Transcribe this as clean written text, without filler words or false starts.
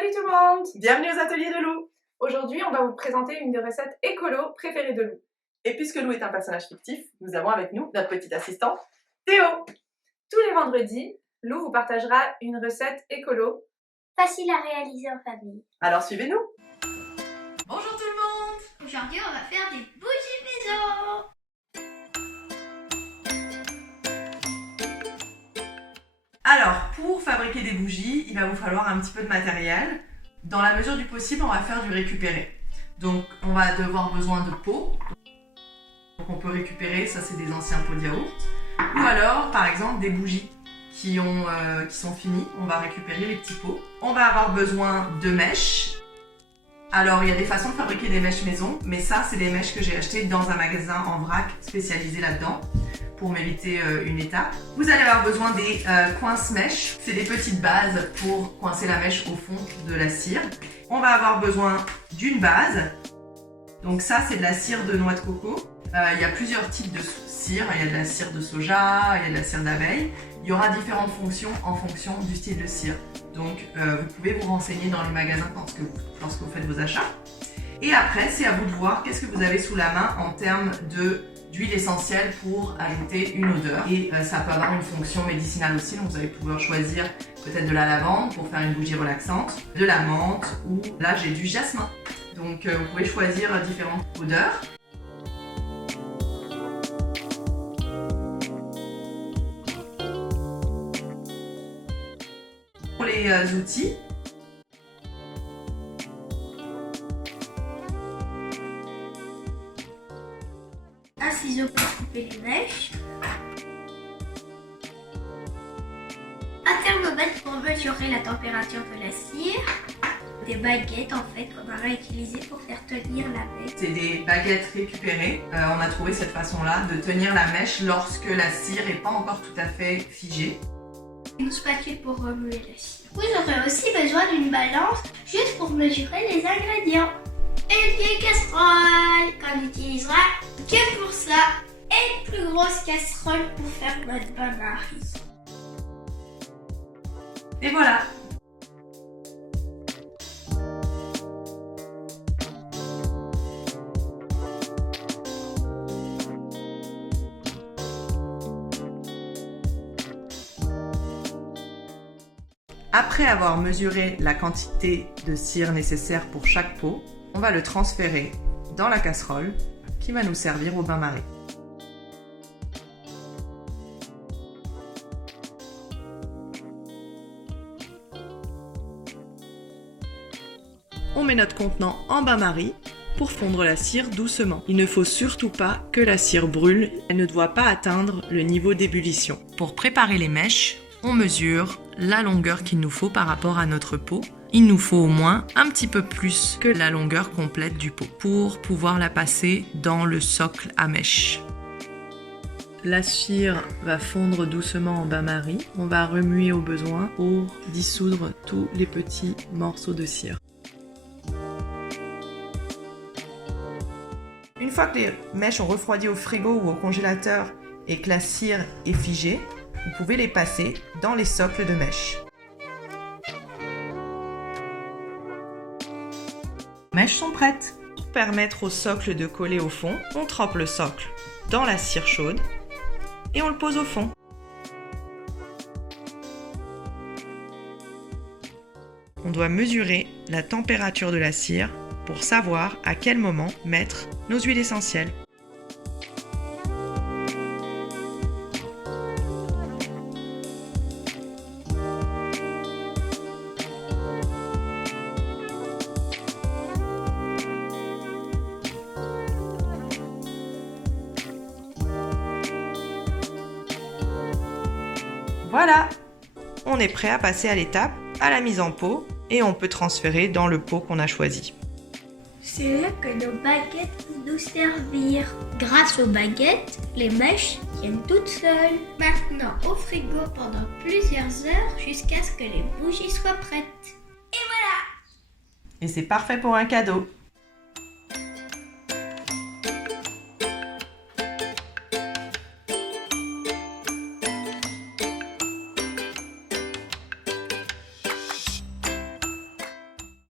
Salut tout le monde! Bienvenue aux ateliers de Lou! Aujourd'hui, on va vous présenter une des recettes écolo préférées de Lou. Et puisque Lou est un personnage fictif, nous avons avec nous notre petite assistante, Théo! Tous les vendredis, Lou vous partagera une recette écolo facile à réaliser en famille. Alors suivez-nous! Bonjour tout le monde! Aujourd'hui, on va faire des bougies maison. Alors, pour fabriquer des bougies, il va vous falloir un petit peu de matériel. Dans la mesure du possible, on va faire du récupéré. Donc, on va avoir besoin de pots. Donc, on peut récupérer, ça c'est des anciens pots de yaourt. Ou alors, par exemple, des bougies qui sont finies. On va récupérer les petits pots. On va avoir besoin de mèches. Alors, il y a des façons de fabriquer des mèches maison, mais ça, c'est des mèches que j'ai achetées dans un magasin en vrac spécialisé là-dedans, pour m'éviter une étape. Vous allez avoir besoin des coince-mèches. C'est des petites bases pour coincer la mèche au fond de la cire. On va avoir besoin d'une base. Donc ça, c'est de la cire de noix de coco. Il y a plusieurs types de cire. Il y a de la cire de soja, il y a de la cire d'abeille. Il y aura différentes fonctions en fonction du style de cire. Donc vous pouvez vous renseigner dans les magasins lorsque vous faites vos achats. Et après, c'est à vous de voir qu'est-ce que vous avez sous la main en termes d'huile essentielle pour ajouter une odeur. Et ça peut avoir une fonction médicinale aussi, donc vous allez pouvoir choisir peut-être de la lavande pour faire une bougie relaxante, de la menthe ou là j'ai du jasmin. Donc vous pouvez choisir différentes odeurs. Pour les outils, Un ciseau pour couper les mèches. Un thermomètre pour mesurer la température de la cire. Des baguettes en fait qu'on va réutiliser pour faire tenir la mèche. c'est des baguettes récupérées. On a trouvé cette façon-là de tenir la mèche lorsque la cire n'est pas encore tout à fait figée. Une spatule pour remuer la cire. Vous aurez aussi besoin d'une balance juste pour mesurer les ingrédients. Et une vieille casserole qu'on utilisera que pour ça. Et une plus grosse casserole pour faire notre bain-marie. Et voilà! Après avoir mesuré la quantité de cire nécessaire pour chaque pot, on va le transférer dans la casserole qui va nous servir au bain-marie. On met notre contenant en bain-marie pour fondre la cire doucement. Il ne faut surtout pas que la cire brûle, elle ne doit pas atteindre le niveau d'ébullition. Pour préparer les mèches, on mesure la longueur qu'il nous faut par rapport à notre pot. Il nous faut au moins un petit peu plus que la longueur complète du pot pour pouvoir la passer dans le socle à mèche. La cire va fondre doucement en bain-marie. On va remuer au besoin pour dissoudre tous les petits morceaux de cire. Une fois que les mèches ont refroidi au frigo ou au congélateur et que la cire est figée, vous pouvez les passer dans les socles de mèches. Les mèches sont prêtes. Pour permettre au socle de coller au fond, on trempe le socle dans la cire chaude et on le pose au fond. On doit mesurer la température de la cire pour savoir à quel moment mettre nos huiles essentielles. Voilà, on est prêt à passer à l'étape, à la mise en pot, et on peut transférer dans le pot qu'on a choisi. C'est là que nos baguettes vont nous servir. Grâce aux baguettes, les mèches tiennent toutes seules. Maintenant au frigo pendant plusieurs heures jusqu'à ce que les bougies soient prêtes. Et voilà! Et c'est parfait pour un cadeau.